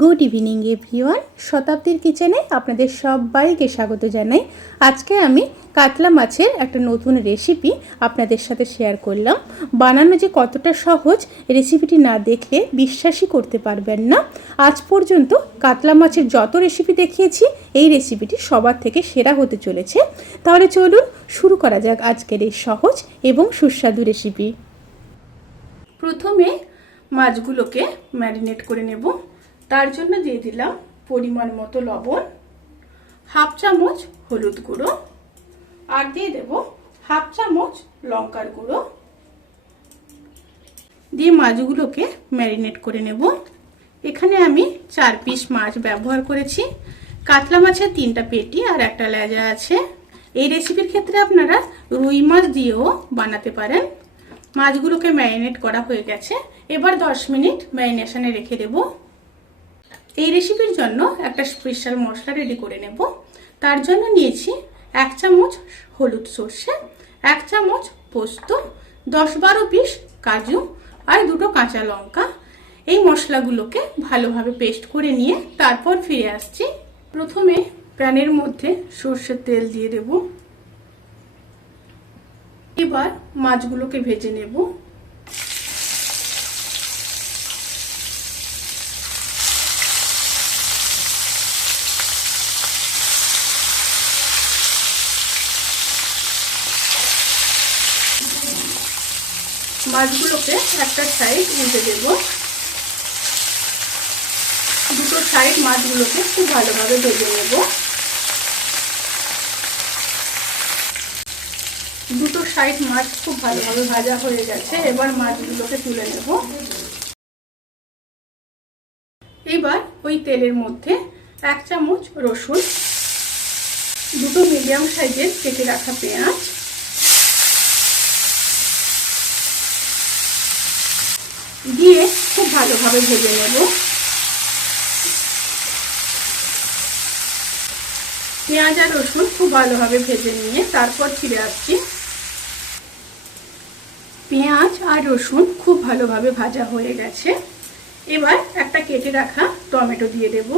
Good evening everyone শতাব্দীর কিচেনে আপনাদের সবাইকে স্বাগত জানাই। আজকে আমি কাতলা মাছের একটা নতুন রেসিপি আপনাদের সাথে শেয়ার করলাম। বানানো যে কতটা সহজ রেসিপিটি না দেখলে বিশ্বাসই করতে পারবেন না। আজ পর্যন্ত কাতলা মাছের যত রেসিপি দেখিয়েছি, এই রেসিপিটি সবার থেকে সেরা হতে চলেছে। তাহলে চলুন শুরু করা যাক আজকের এই সহজ এবং সুস্বাদু রেসিপি প্রথমে মাছগুলোকে ম্যারিনেট করে নেব। তার জন্য দিয়ে দিলাম পরিমাণ মতো লবণ, হাফ চামচ হলুদ গুঁড়ো, আর দিয়ে দেব হাফ চামচ লঙ্কার গুঁড়ো। দিয়ে মাছগুলোকে ম্যারিনেট করে নেব। এখানে আমি চার পিস মাছ ব্যবহার করেছি। কাতলা মাছের তিনটা পেটি আর একটা লেজা আছে। এই রেসিপির ক্ষেত্রে আপনারা রুই মাছ দিয়েও বানাতে পারেন। মাছগুলোকে ম্যারিনেট করা হয়ে গেছে। এবার দশ মিনিট ম্যারিনেশনে রেখে দেব। এই রেসিপির জন্য একটা স্পেশাল মশলা রেডি করে নেব। তার জন্য নিয়েছি এক চামচ হলুদ সর্ষে, এক চামচ পোস্ত, দশ বারো পিস কাজু আর দুটো কাঁচা লঙ্কা। এই মশলাগুলোকে ভালোভাবে পেস্ট করে নিয়ে তারপর ফিরে আসছি। প্রথমে প্যানের মধ্যে সর্ষের তেল দিয়ে দেব। এবার মাছগুলোকে ভেজে নেব। মাছগুলোকে একটা সাইড উল্টে দেব। দুটো সাইড মাছগুলোকে খুব ভালোভাবে ভেজে নেব। দুটো সাইড মাছ খুব ভালোভাবে ভাজা হয়ে গেছে, এবার মাছগুলোকে তুলে নেব। এবার ওই তেলের মধ্যে এক চামচ রসুন, দুটো মিডিয়াম সাইজের কেটে রাখা পেঁয়াজ দিয়ে খুব ভালোভাবে ভেজে নেব। পেঁয়াজ আর রসুন খুব ভালোভাবে ভেজে নিয়ে তারপর ফিরে আসছি। পেঁয়াজ আর রসুন খুব ভালোভাবে ভাজা হয়ে গেছে। এবার একটা কেটে রাখা টমেটো দিয়ে দেব।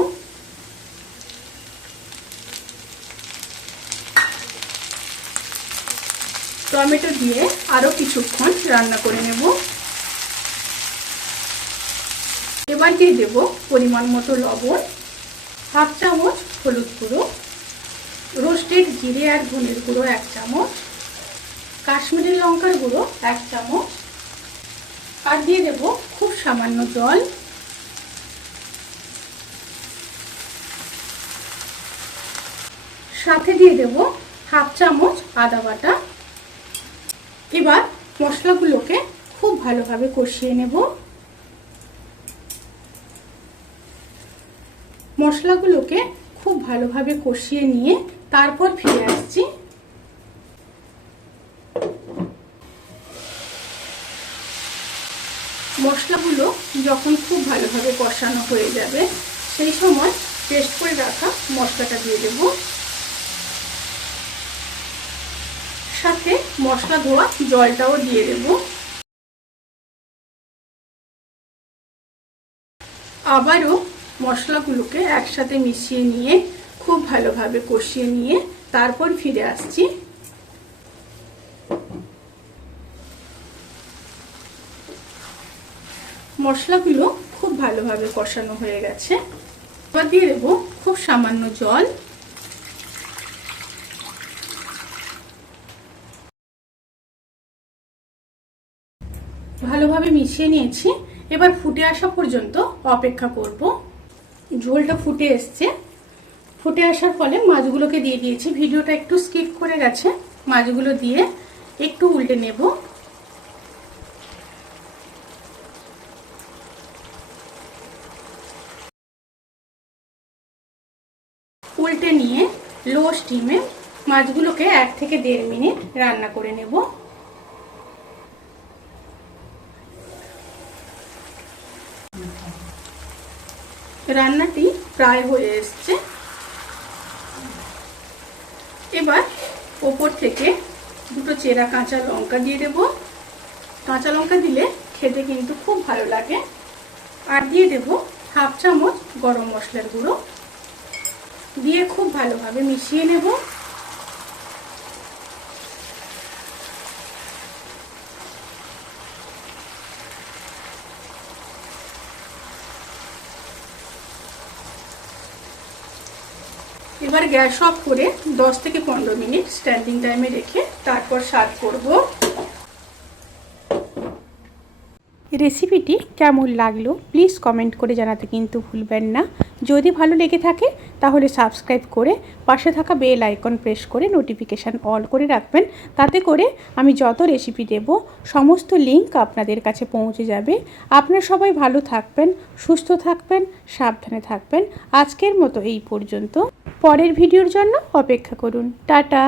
টমেটো দিয়ে আরও কিছুক্ষণ রান্না করে নেব। এবার দিয়ে দেব পরিমাণ মতো লবণ, হাফ চামচ হলুদ গুঁড়ো, রোস্টেড জিরে আর ধনের গুঁড়ো এক চামচ, কাশ্মীরি লঙ্কার গুঁড়ো এক চামচ, আর দিয়ে দেব খুব সামান্য জল। সাথে দিয়ে দেব হাফ চামচ আদা বাটা। এবার মশলাগুলোকে খুব ভালোভাবে কষিয়ে নেব। মশলাগুলোকে খুব ভালোভাবে কষিয়ে নিয়ে তারপর ফিরে আসছি। মশলাগুলো যখন খুব ভালোভাবে কষানো হয়ে যাবে, সেই সময় পেস্ট করে রাখা মশলাটা দিয়ে দেব। সাথে মশলা ধোয়া জলটাও দিয়ে দেব। আবারও মশলাগুলোকে একসাথে মিশিয়ে নিয়ে, খুব ভালোভাবে কষিয়ে নিয়ে তারপর ফিরে আসছি। মশলাগুলো খুব ভালোভাবে কষানো হয়ে গেছে। এবার দিয়ে দেবো খুব সামান্য জল। ভালোভাবে মিশিয়ে নিয়েছি। এবার ফুটে আসা পর্যন্ত অপেক্ষা করব। ঝোলটা ফুটে এসছে। ফুটে আসার ফলে মাছগুলোকে দিয়ে দিয়েছি। ভিডিওটা একটু স্কিপ করে গেছে। মাছগুলো দিয়ে একটু উল্টে নেব। উল্টে নিয়ে লো স্টিমে মাছগুলোকে এক থেকে দেড় মিনিট রান্না করে নেব। রান্নাটি প্রায় হয়ে এসছে। এবার ওপর থেকে দুটো চেরা কাঁচা লঙ্কা দিয়ে দেব। কাঁচা লঙ্কা দিলে খেতে কিন্তু খুব ভালো লাগে। আর দিয়ে দেব হাফ চামচ গরম মশলার গুঁড়ো। দিয়ে খুব ভালোভাবে মিশিয়ে নেব। এবার গ্যাস অফ করে 10 থেকে পনেরো মিনিট স্ট্যান্ডিং টাইমে রেখে তারপর সার্ভ করব। রেসিপিটি কেমন লাগল প্লিজ কমেন্ট করে জানাতে কিন্তু ভুলবেন না। যদি ভালো লেগে থাকে তাহলে সাবস্ক্রাইব করে পাশে থাকা বেল আইকন প্রেস করে নোটিফিকেশান অল করে রাখবেন। তাতে করে আমি যত রেসিপি দেব, সমস্ত লিংক আপনাদের কাছে পৌঁছে যাবে। আপনারা সবাই ভালো থাকবেন, সুস্থ থাকবেন, সাবধানে থাকবেন। আজকের মতো এই পর্যন্ত। পরের ভিডিওর জন্য অপেক্ষা করুন। টাটা!